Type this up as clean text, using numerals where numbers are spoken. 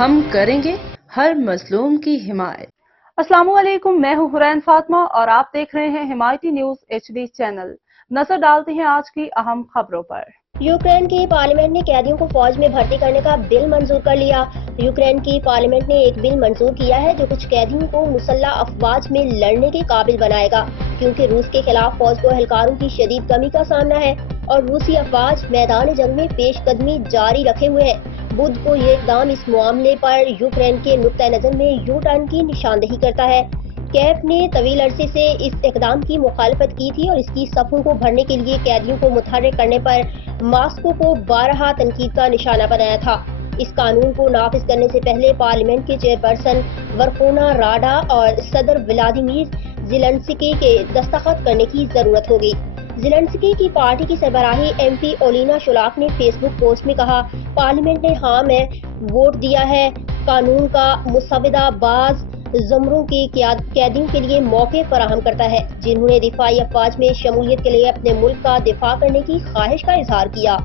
ہم کریں گے ہر مظلوم کی حمایت۔ السلام علیکم، میں ہوں حرین فاطمہ اور آپ دیکھ رہے ہیں حمایتی نیوز HD چینل۔ نظر ڈالتے ہیں آج کی اہم خبروں پر۔ یوکرین کی پارلیمنٹ نے قیدیوں کو فوج میں بھرتی کرنے کا بل منظور کر لیا۔ یوکرین کی پارلیمنٹ نے ایک بل منظور کیا ہے جو کچھ قیدیوں کو مسلح افواج میں لڑنے کے قابل بنائے گا، کیونکہ روس کے خلاف فوج کو اہلکاروں کی شدید کمی کا سامنا ہے اور روسی افواج میدان جنگ میں پیش قدمی جاری رکھے ہوئے ہیں۔ بدھ کو یہ اقدام اس معاملے پر یوکرین کے نقطہ نظر میں یو ٹرن کی نشاندہی کرتا ہے۔ کیف نے طویل عرصے سے اس اقدام کی مخالفت کی تھی اور اس کی صفوں کو بھرنے کے لیے قیدیوں کو متحرک کرنے پر ماسکو کو بارہا تنقید کا نشانہ بنایا تھا۔ اس قانون کو نافذ کرنے سے پہلے پارلیمنٹ کے چیئرپرسن ورخونا راڈا اور صدر ولادیمیر زیلنسکی کے دستخط کرنے کی ضرورت ہوگی۔ زیلنسکی کی پارٹی کی سربراہی MP اولینا شولاک نے فیس بک پوسٹ میں کہا، پارلیمنٹ نے ہاں میں ووٹ دیا ہے۔ قانون کا مسودہ بعض زمروں کے قیدیوں کے لیے موقع فراہم کرتا ہے جنہوں نے دفاعی افواج میں شمولیت کے لیے اپنے ملک کا دفاع کرنے کی خواہش کا اظہار کیا۔